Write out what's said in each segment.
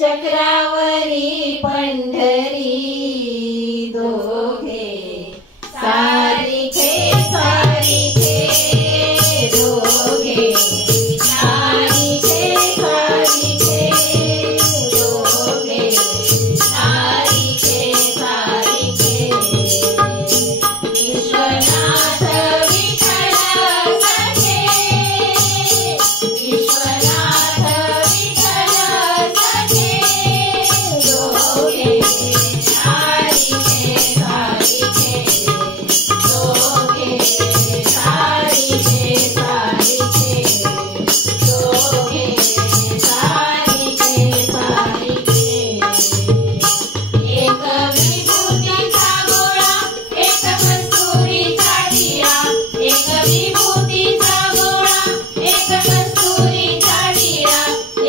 चक्रावरी पंढरी दोघे सारिखे सारिखे दोघे सारिखे सारिखे दोघे सारिखे सारिखे विश्वनाथ विठ्ठल सखे विश्वनाथ विठ्ठल सखे दोघे सारिखे सारिखे दोघे सारिखे सारिखे दोघे सारिखे सारिखे एक विभूतीचा गोळा एक कस्तुरीचा टिळा एक विभूतीचा गोळा एक कस्तुरीचा टिळा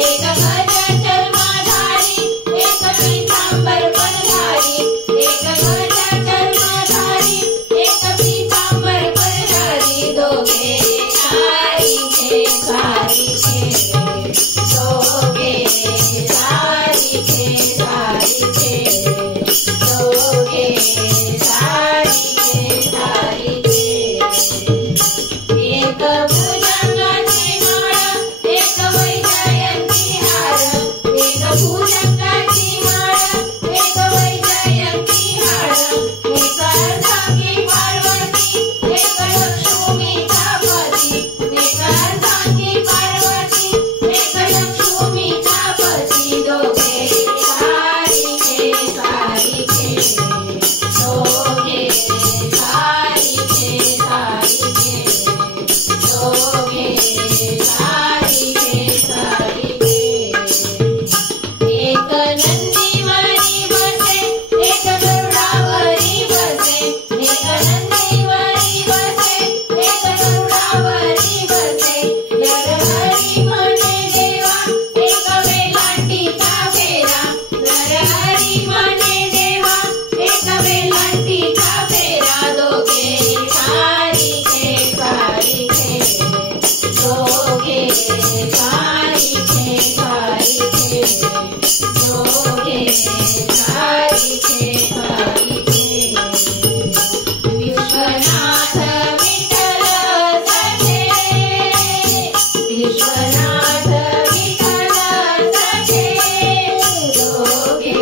एक गज चर्मधारी एक पीतांबर पदधारी एक गज चर्मधारी एक पीतांबर पदधारी दोघे सारिखे सारिखे दोघे सारिखे सारिखे दोघे सारिखे सारिखे एक भुजंगाची माळ एक वैजयंती हार एक भुजंगाची माळ एक वैजयंती हार एक अर्धांगी पार्वती एक लक्ष्मीचा पती एक अर्धांगी पार्वती एक लक्ष्मीचा पती दोघे सारिखे सारिखे दोघे सारिखे सारिखे दोघे सारिखे सारिखे एक नंदीवरी बसे एक गरुडावरी बसे एक नंदीवरी बसे एक गरुडावरी बसे नरहरी म्हणे देवा एक वेलांटीचा फेरा नरहरी म्हणे देवा एक वेलांटीचा फेरा दोघे सारिखे सारिखे दोघे सारिखे सारिखे दोघे सारिखे सारिखे विश्वनाथ विठ्ठल सखे विश्वनाथ विठ्ठल सखे दोघे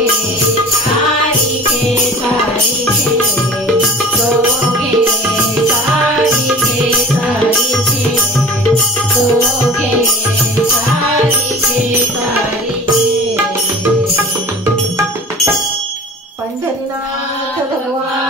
सारिखे सारिखे दोघे सारिखे सारिखे दोघे सारिखे सारिखे पंढरीनाथ भगवान